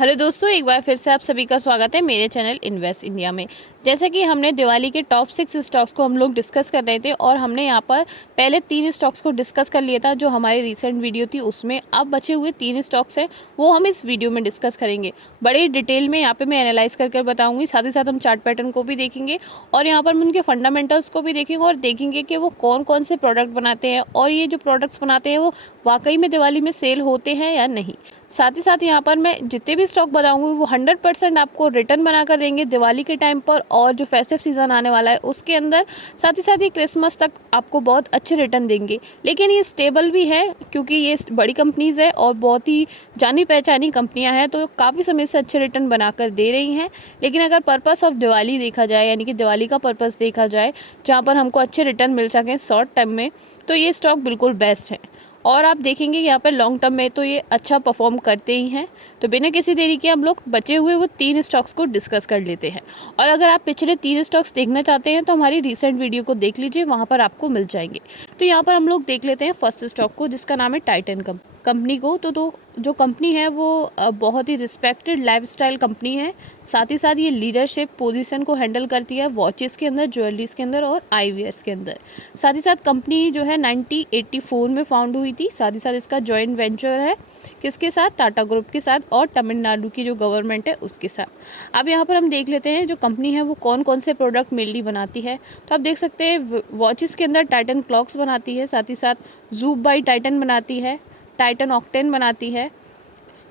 Hello दोस्तों, एक बार फिर से आप सभी का स्वागत है मेरे चैनल इन्वेस्ट इंडिया में। जैसा कि हमने दिवाली के टॉप 6 स्टॉक्स को हम लोग डिस्कस कर रहे थे और हमने यहाँ पर पहले 3 स्टॉक्स को डिस्कस कर लिया था जो हमारी रिसेंट वीडियो थी उसमें। अब बचे हुए 3 स्टॉक्स हैं वो हम इस वीडियो में डिस्कस करेंगे। बड़े डिटेल में यहाँ पे मैं एनालाइज करके बताऊँगी, साथ ही साथ हम चार्ट पैटर्न को भी देखेंगे और यहाँ पर हम उनके फंडामेंटल्स को भी देखेंगे और देखेंगे कि वो कौन कौन से प्रोडक्ट बनाते हैं और ये जो प्रोडक्ट्स बनाते हैं वो वाकई में दिवाली में सेल होते हैं या नहीं। साथ ही साथ यहाँ पर मैं जितने भी स्टॉक बताऊंगी वो 100% आपको रिटर्न बनाकर देंगे दिवाली के टाइम पर और जो फेस्टिव सीज़न आने वाला है उसके अंदर। साथ ही साथ ये क्रिसमस तक आपको बहुत अच्छे रिटर्न देंगे। लेकिन ये स्टेबल भी है क्योंकि ये बड़ी कंपनीज़ है और बहुत ही जानी पहचानी कंपनियाँ हैं, तो काफ़ी समय से अच्छे रिटर्न बनाकर दे रही हैं। लेकिन अगर पर्पस ऑफ दिवाली देखा जाए, यानी कि दिवाली का पर्पस देखा जाए जहाँ पर हमको अच्छे रिटर्न मिल सकें शॉर्ट टर्म में, तो ये स्टॉक बिल्कुल बेस्ट है। और आप देखेंगे यहाँ पर लॉन्ग टर्म में तो ये अच्छा परफॉर्म करते ही हैं। तो बिना किसी देरी के हम लोग बचे हुए वो 3 स्टॉक्स को डिस्कस कर लेते हैं। और अगर आप पिछले 3 स्टॉक्स देखना चाहते हैं तो हमारी रिसेंट वीडियो को देख लीजिए, वहाँ पर आपको मिल जाएंगे। तो यहाँ पर हम लोग देख लेते हैं फर्स्ट स्टॉक को जिसका नाम है टाइटन कंपनी को। तो जो कंपनी है वो बहुत ही रिस्पेक्टेड लाइफस्टाइल कंपनी है। साथ ही साथ ये लीडरशिप पोजीशन को हैंडल करती है वॉचेस के अंदर, ज्वेलरीज के अंदर और आईवीएस के अंदर। साथ ही साथ कंपनी जो है 1984 में फाउंड हुई थी। साथ ही साथ इसका जॉइंट वेंचर है किसके साथ? टाटा ग्रुप के साथ और तमिलनाडु की जो गवर्नमेंट है उसके साथ। अब यहाँ पर हम देख लेते हैं जो कंपनी है वो कौन कौन से प्रोडक्ट मेनली बनाती है। तो आप देख सकते हैं वॉचेस के अंदर टाइटन क्लॉक्स बनाती है, साथ ही साथ जूब बाई टाइटन बनाती है, टाइटन ऑक्टेन बनाती है,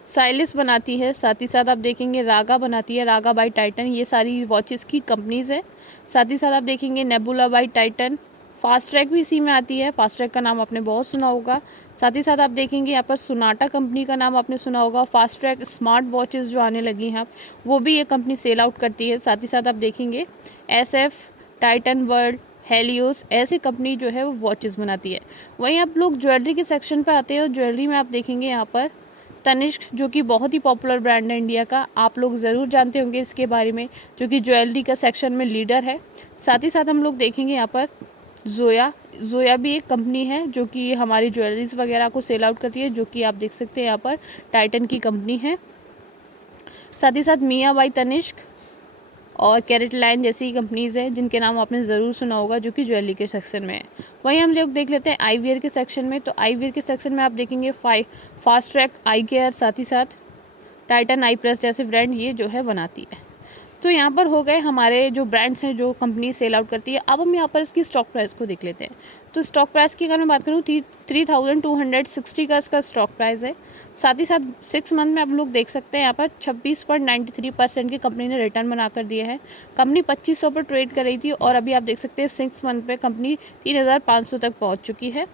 साइलिस बनाती है, साथ ही साथ आप देखेंगे रागा बनाती है, रागा बाई टाइटन। ये सारी वॉचेस की कंपनीज़ है। साथ ही साथ आप देखेंगे nebula by Titan, fast track भी इसी में आती है। फास्ट ट्रैक का नाम आपने बहुत सुना होगा। साथ ही साथ आप देखेंगे यहाँ पर सोनाटा कंपनी का नाम आपने सुना होगा। फास्ट ट्रैक स्मार्ट वॉचेस जो आने लगी हैं वो भी ये कंपनी सेल आउट करती है। साथ ही साथ आप देखेंगे SF, टाइटन वर्ल्ड, हेलियोस, ऐसी कंपनी जो है वो वॉचेस बनाती है। वहीं आप लोग ज्वेलरी के सेक्शन पर आते हैं और ज्वेलरी में आप देखेंगे यहाँ पर तनिष्क जो कि बहुत ही पॉपुलर ब्रांड है इंडिया का, आप लोग ज़रूर जानते होंगे इसके बारे में, जो कि ज्वेलरी का सेक्शन में लीडर है। साथ ही साथ हम लोग देखेंगे यहाँ पर जोया भी एक कंपनी है जो कि हमारी ज्वेलरीज वगैरह को सेल आउट करती है, जो कि आप देख सकते हैं यहाँ पर टाइटन की कंपनी है। साथ ही साथ मिया बाई तनिष्क और कैरेट लाइन जैसी कंपनीज़ हैं जिनके नाम आपने ज़रूर सुना होगा, जो कि ज्वेलरी के सेक्शन में है। वहीं हम लोग देख लेते हैं आईवियर के सेक्शन में। तो आईवियर के सेक्शन में आप देखेंगे फास्ट ट्रैक आई केयर, साथ ही साथ टाइटन आई प्लस जैसे ब्रांड ये जो है बनाती है। तो यहाँ पर हो गए हमारे जो ब्रांड्स हैं जो कंपनी सेल आउट करती है। अब हम यहाँ पर इसकी स्टॉक प्राइस को देख लेते हैं। तो स्टॉक प्राइस की अगर मैं बात करूँ 3260 का इसका स्टॉक प्राइस है। साथ ही साथ 6 मंथ में आप लोग देख सकते हैं यहाँ पर 26.93% की कंपनी ने रिटर्न बनाकर दिए हैं। कंपनी 2500 पर ट्रेड कर रही थी और अभी आप देख सकते हैं 6 मंथ में कंपनी 3500 तक पहुँच चुकी है।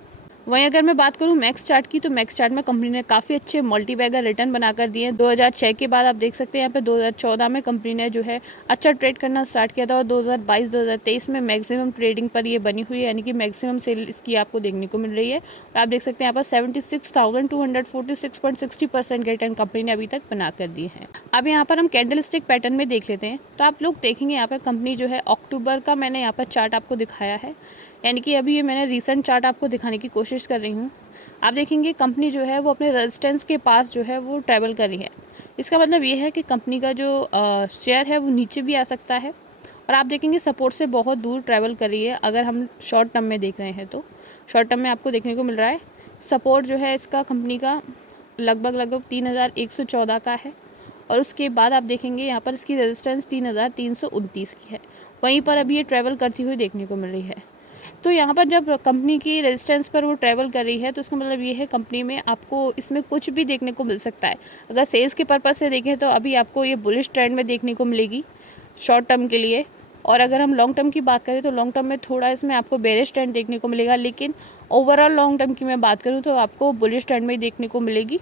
वहीं अगर मैं बात करूं मैक्स चार्ट की, तो मैक्स चार्ट में कंपनी ने काफ़ी अच्छे मल्टी बैगर रिटर्न बनाकर दिए हैं। 2006 के बाद आप देख सकते हैं यहाँ पे 2014 में कंपनी ने जो है अच्छा ट्रेड करना स्टार्ट किया था और 2022-2023 में मैक्सिमम ट्रेडिंग पर ये बनी हुई है, यानी कि मैक्सिमम सेल इसकी आपको देखने को मिल रही है। और आप देख सकते हैं यहाँ पर 76,246.60% के रिटर्न कंपनी ने अभी तक बना कर दिए हैं। अब यहाँ पर हम कैंडल स्टिक पैटर्न में देख लेते हैं। तो आप लोग देखेंगे यहाँ पर कंपनी जो है अक्टूबर का मैंने यहाँ पर चार्ट आपको दिखाया है, यानी कि अभी ये मैंने रीसेंट चार्ट आपको दिखाने की कोशिश कर रही हूँ। आप देखेंगे कंपनी जो है वो अपने रेजिस्टेंस के पास जो है वो ट्रैवल कर रही है। इसका मतलब ये है कि कंपनी का जो शेयर है वो नीचे भी आ सकता है और आप देखेंगे सपोर्ट से बहुत दूर ट्रैवल कर रही है। अगर हम शॉर्ट टर्म में देख रहे हैं तो शॉर्ट टर्म में आपको देखने को मिल रहा है सपोर्ट जो है इसका कंपनी का लगभग 3114 का है और उसके बाद आप देखेंगे यहाँ पर इसकी रेजिस्टेंस 3329 की है। वहीं पर अभी ये ट्रैवल करती हुई देखने को मिल रही है। तो यहाँ पर जब कंपनी की रेजिस्टेंस पर वो ट्रैवल कर रही है तो इसका मतलब ये है कंपनी में आपको इसमें कुछ भी देखने को मिल सकता है। अगर सेल्स के पर्पज़ से देखें तो अभी आपको ये बुलिश ट्रेंड में देखने को मिलेगी शॉर्ट टर्म के लिए, और अगर हम लॉन्ग टर्म की बात करें तो लॉन्ग टर्म में थोड़ा इसमें आपको बेरिश ट्रेंड देखने को मिलेगा। लेकिन ओवरऑल लॉन्ग टर्म की मैं बात करूँ तो आपको बुलिश ट्रेंड में ही देखने को मिलेगी।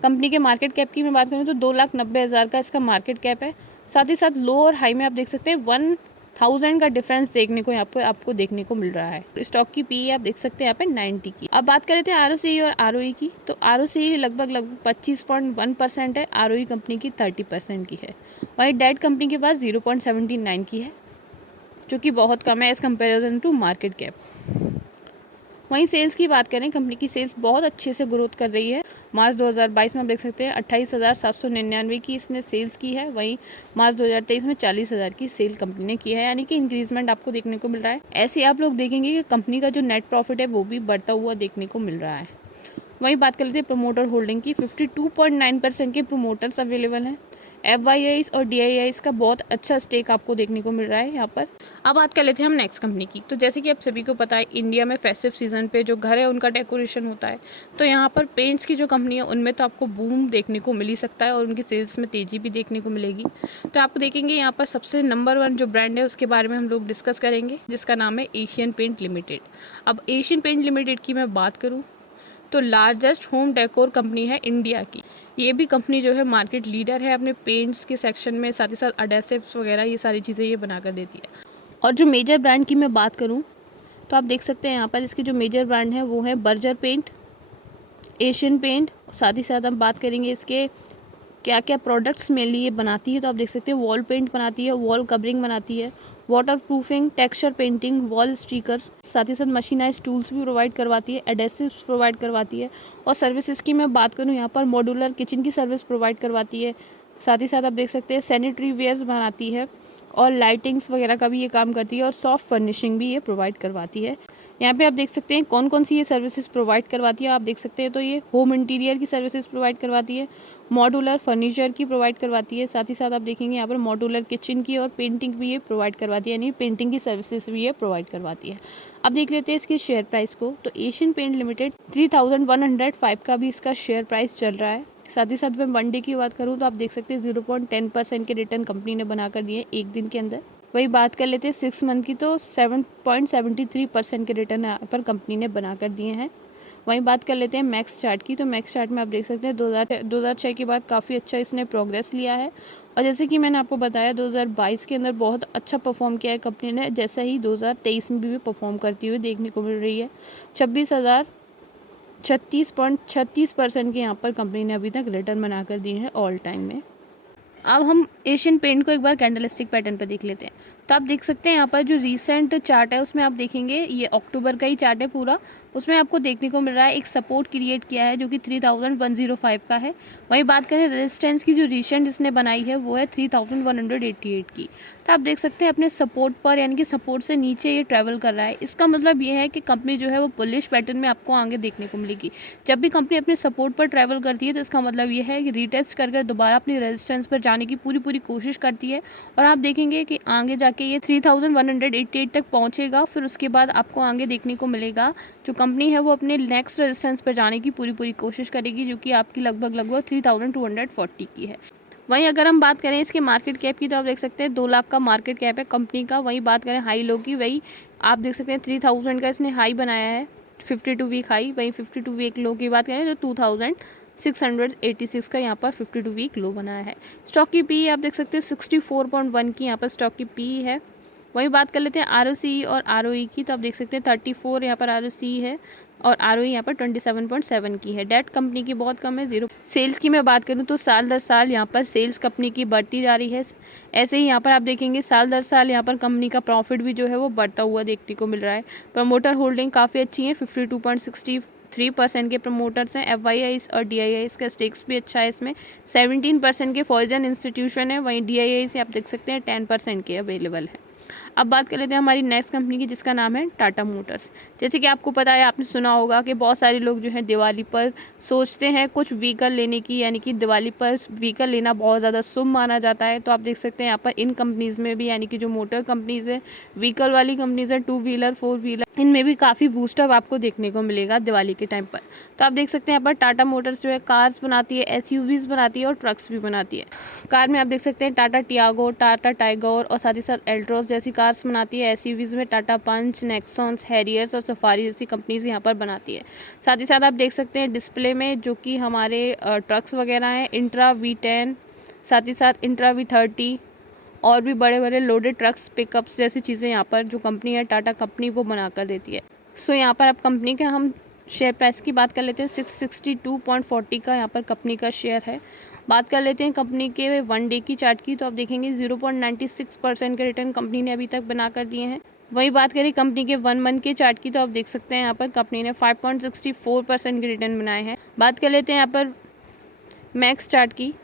कंपनी के मार्केट कैप की मैं बात करूँ तो 2,90,000 का इसका मार्केट कैप है। साथ ही साथ लो और हाई में आप देख सकते हैं 1000 का डिफरेंस देखने को यहाँ पे आपको देखने को मिल रहा है। स्टॉक की पी आप देख सकते हैं यहाँ पे 90 की। अब बात कर लेते हैं ROCE और ROE की। तो ROCE लगभग 25.1% है, ROE कंपनी की 30% की है। वहीं डेट कंपनी के पास 0.79 की है, जो कि बहुत कम है as comparison to market cap. वहीं सेल्स की बात करें, कंपनी की सेल्स बहुत अच्छे से ग्रोथ कर रही है। मार्च 2022 में आप देख सकते हैं 28,799 की इसने सेल्स की है। वहीं मार्च 2023 में 40,000 की सेल कंपनी ने की है, यानी कि इंक्रीजमेंट आपको देखने को मिल रहा है। ऐसे आप लोग देखेंगे कि कंपनी का जो नेट प्रॉफिट है वो भी बढ़ता हुआ देखने को मिल रहा है। वहीं बात कर लेते हैं प्रमोटर होल्डिंग की। 52.9% के प्रमोटर्स अवेलेबल हैं। FYIs और DIIs का बहुत अच्छा स्टेक आपको देखने को मिल रहा है यहाँ पर। अब बात कर लेते हैं हम नेक्स्ट कंपनी की। तो जैसे कि आप सभी को पता है, इंडिया में फेस्टिव सीजन पे जो घर है उनका डेकोरेशन होता है। तो यहाँ पर पेंट्स की जो कंपनी है उनमें तो आपको बूम देखने को मिल ही सकता है और उनकी सेल्स में तेज़ी भी देखने को मिलेगी। तो आप देखेंगे यहाँ पर सबसे नंबर 1 जो ब्रांड है उसके बारे में हम लोग डिस्कस करेंगे, जिसका नाम है एशियन पेंट लिमिटेड। अब एशियन पेंट लिमिटेड की मैं बात करूँ तो लार्जेस्ट होम डेकोर कंपनी है इंडिया की। ये भी कंपनी जो है मार्केट लीडर है अपने पेंट्स के सेक्शन में, साथ ही साथ अडेसिव्स वगैरह ये सारी चीज़ें ये बना कर देती है। और जो मेजर ब्रांड की मैं बात करूं तो आप देख सकते हैं यहाँ पर इसके जो मेजर ब्रांड हैं वो हैं बर्जर पेंट, एशियन पेंट। साथ ही साथ हम बात करेंगे इसके क्या क्या प्रोडक्ट्स मेनली ये बनाती है। तो आप देख सकते हैं वॉल पेंट बनाती है, वॉल कवरिंग बनाती है, water proofing, texture painting, wall sticker, साथ ही साथ मशीनाइज टूल्स भी प्रोवाइड करवाती है, एडेसिव्स प्रोवाइड करवाती है। और सर्विसेज की मैं बात करूँ यहाँ पर मॉड्यूलर किचन की सर्विस प्रोवाइड करवाती है। साथ ही साथ आप देख सकते हैं सैनिटरी वेयर्स बनाती है और लाइटिंग्स वगैरह का भी ये काम करती है और सॉफ्ट फर्निशिंग भी ये प्रोवाइड करवाती है। यहाँ पे आप देख सकते हैं कौन कौन सी ये सर्विसेज प्रोवाइड करवाती है। आप देख सकते हैं तो ये होम इंटीरियर की सर्विसेज प्रोवाइड करवाती है, मॉड्यूलर फर्नीचर की प्रोवाइड करवाती है, साथ ही साथ आप देखेंगे यहाँ पर मॉड्यूलर किचन की और पेंटिंग भी ये प्रोवाइड करवाती है, यानी पेंटिंग की सर्विसेज भी ये प्रोवाइड करवाती है। अब देख लेते हैं इसके शेयर प्राइस को। तो एशियन पेंट लिमिटेड 3105 का भी इसका शेयर प्राइस चल रहा है। साथ ही साथ मैं वन डे की बात करूँ तो आप देख सकते हैं 0.10% के रिटर्न कंपनी ने बनाकर दिए एक दिन के अंदर। वही बात कर लेते हैं 6 मंथ की, तो 7.73% के रिटर्न यहाँ पर कंपनी ने बनाकर दिए हैं। वहीं बात कर लेते हैं मैक्स चार्ट की। तो मैक्स चार्ट में आप देख सकते हैं 2006 के बाद काफ़ी अच्छा इसने प्रोग्रेस लिया है। और जैसे कि मैंने आपको बताया 2022 के अंदर बहुत अच्छा परफॉर्म किया है कंपनी ने, जैसा ही 2023 में भी परफॉर्म करती हुई देखने को मिल रही है। 36,036.36% के यहाँ पर कंपनी ने अभी तक रिटर्न बनाकर दिए हैं ऑल टाइम में। अब हम एशियन पेंट को एक बार कैंडलस्टिक पैटर्न पर देख लेते हैं। तो आप देख सकते हैं यहाँ पर जो रीसेंट चार्ट है उसमें आप देखेंगे ये अक्टूबर का ही चार्ट है पूरा, उसमें आपको देखने को मिल रहा है एक सपोर्ट क्रिएट किया है जो कि 3105 का है। वहीं बात करें रेजिस्टेंस की, जो रीसेंट इसने बनाई है वो है 3188 की। तो आप देख सकते हैं अपने सपोर्ट पर, यानी कि सपोर्ट से नीचे ये ट्रैवल कर रहा है। इसका मतलब ये है कि कंपनी जो है वो बुलिश पैटर्न में आपको आगे देखने को मिलेगी। जब भी कंपनी अपने सपोर्ट पर ट्रैवल करती है तो इसका मतलब ये है कि रीटेस्ट कर दोबारा अपनी रेजिस्टेंस पर जाने की पूरी कोशिश करती है। और आप देखेंगे कि आगे जाके ये 3188 तक पहुंचेगा। फिर उसके बाद आपको आगे देखने को मिलेगा जो कंपनी है वो अपने नेक्स्ट रेजिस्टेंस पर जाने की पूरी कोशिश करेगी, जो कि आपकी लगभग 3240 की है। वहीं अगर हम बात करें इसके मार्केट कैप की, तो आप देख सकते हैं 2 लाख का मार्केट कैप है कंपनी का। वहीं बात करें हाई लो की, वही आप देख सकते हैं 3000 का इसने हाई बनाया है, 52 वीक हाई। वहीं 52 वीक लो की बात करें तो 2686 का यहाँ पर 52 वीक लो बनाया है। स्टॉक की पी आप देख सकते हैं 64.1 की यहाँ पर स्टॉक की पी है। वही बात कर लेते हैं ROCE और ROE की। तो आप देख सकते हैं 34 यहाँ पर ROCE है और ROE यहाँ पर 27.7 की है। डेट कंपनी की बहुत कम है, 0। सेल्स की मैं बात करूँ तो साल दर साल यहाँ पर सेल्स कंपनी की बढ़ती जा रही है। ऐसे ही यहाँ पर आप देखेंगे साल दर साल यहाँ पर कंपनी का प्रॉफिट भी जो है वो बढ़ता हुआ देखने को मिल रहा है। प्रमोटर होल्डिंग काफ़ी अच्छी है, 52.63% के प्रमोटर्स हैं। FYIs और DIIs का स्टेक्स भी अच्छा है इसमें। 17% के फॉरेन इंस्टीट्यूशन है, वहीं DIIs आप देख सकते हैं 10% के अवेलेबल है। अब बात कर लेते हैं हमारी नेक्स्ट कंपनी की, जिसका नाम है टाटा मोटर्स। जैसे कि आपको पता है, आपने सुना होगा कि बहुत सारे लोग जो है दिवाली पर सोचते हैं कुछ व्हीकल लेने की, यानी कि दिवाली पर व्हीकल लेना बहुत ज़्यादा शुभ माना जाता है। तो आप देख सकते हैं यहाँ पर इन कंपनीज़ में भी, यानी कि जो मोटर कंपनीज़ है, व्हीकल वाली कंपनीज़ है, 2 व्हीलर 4 व्हीलर, इनमें भी काफ़ी बूस्टअप आपको देखने को मिलेगा दिवाली के टाइम पर। तो आप देख सकते हैं यहाँ पर टाटा मोटर्स जो है कार्स बनाती है, SUVs बनाती है और ट्रक्स भी बनाती है। कार में आप देख सकते हैं टाटा टियागो, टाटा टाइगोर और साथ ही साथ एल्ट्रोस जैसी कार्स बनाती है। SUVs में टाटा पंच, नेक्सॉन्स, हैरियर्स और सफारी जैसी कंपनीज यहाँ पर बनाती है। साथ ही साथ आप देख सकते हैं डिस्प्ले में जो कि हमारे ट्रक्स वगैरह हैं, इंट्रा V10, साथ ही साथ इंट्रा V30 और भी बड़े बड़े लोडेड ट्रक्स, पिकअप्स जैसी चीज़ें यहाँ पर जो कंपनी है टाटा कंपनी वो बना कर देती है। सो यहाँ पर अब कंपनी के हम शेयर प्राइस की बात कर लेते हैं। 662.40 का यहाँ पर कंपनी का शेयर है। बात कर लेते हैं कंपनी के 1 डे की चार्ट की। तो आप देखेंगे 0.96% के रिटर्न कंपनी ने अभी तक बना कर दिए हैं। वही बात करें कंपनी के 1 मंथ के चार्ट की, तो आप देख सकते हैं यहाँ पर कंपनी ने 5.64% के रिटर्न बनाए हैं। बात कर लेते हैं यहाँ पर मैक्स चार्ट की,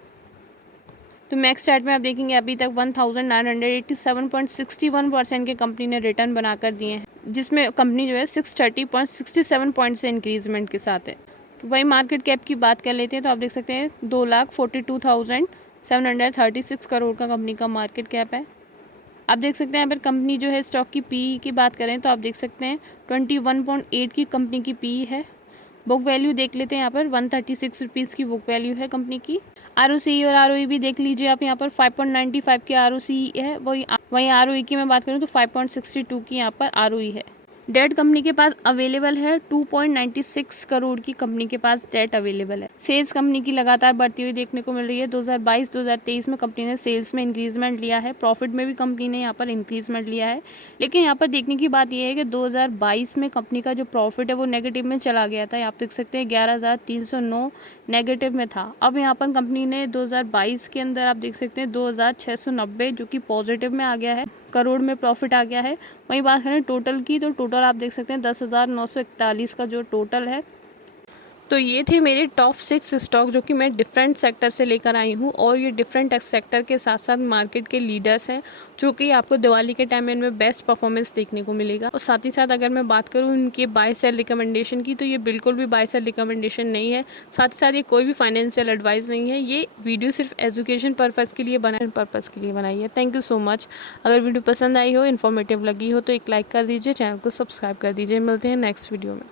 तो मैक्स चार्ट में आप देखेंगे अभी तक 1987.61% के कंपनी ने रिटर्न बनाकर दिए हैं, जिसमें कंपनी जो है 630.67 पॉइंट से इंक्रीजमेंट के साथ है। वही मार्केट कैप की बात कर लेते हैं, तो आप देख सकते हैं 2,42,736 करोड़ का कंपनी का मार्केट कैप है। आप देख सकते हैं यहाँ पर कंपनी जो है स्टॉक की पीई की बात करें तो आप देख सकते हैं 21.8 की कंपनी की पीई है। बुक वैल्यू देख लेते हैं यहाँ पर 136 रुपीज़ की बुक वैल्यू है कंपनी की। आरओसी और आरओई भी देख लीजिए आप, यहाँ पर 5.95 की आरओसी है। वही आरओई की मैं बात करूँ तो 5.62 की यहाँ पर आरओई है। डेट कंपनी के पास अवेलेबल है 2.96 करोड़ की कंपनी के पास डेट अवेलेबल है। सेल्स कंपनी की लगातार बढ़ती हुई देखने को मिल रही है। 2022-2023 में कंपनी ने सेल्स में इंक्रीजमेंट लिया है, प्रॉफिट में भी कंपनी ने यहाँ पर इंक्रीजमेंट लिया है। लेकिन यहाँ पर देखने की बात यह है कि 2022 में कंपनी का जो प्रॉफिट है वो नेगेटिव में चला गया था। आप देख सकते हैं 11,309 नेगेटिव में था। अब यहाँ पर कंपनी ने 2022 के अंदर आप देख सकते हैं 2,690 जो कि पॉजिटिव में आ गया है, करोड़ में प्रॉफिट आ गया है। वहीं बात करें टोटल की, तो टोटल आप देख सकते हैं 10,941 का जो टोटल है। तो ये थे मेरे टॉप 6 स्टॉक जो कि मैं डिफरेंट सेक्टर से लेकर आई हूँ, और ये डिफरेंट सेक्टर के साथ साथ मार्केट के लीडर्स हैं जो कि आपको दिवाली के टाइम में इनमें बेस्ट परफॉर्मेंस देखने को मिलेगा। और साथ ही साथ अगर मैं बात करूँ इनके बाय सेल रिकमेंडेशन की, तो ये बिल्कुल भी बाय सेल रिकमेंडेशन नहीं है। साथ ही साथ ये कोई भी फाइनेंशियल एडवाइस नहीं है। ये वीडियो सिर्फ एजुकेशन पर्पज़ के लिए बनाई है। Thank you so much. अगर वीडियो पसंद आई हो, इन्फॉर्मेटिव लगी हो तो एक लाइक कर दीजिए, चैनल को सब्सक्राइब कर दीजिए। मिलते हैं नेक्स्ट वीडियो में।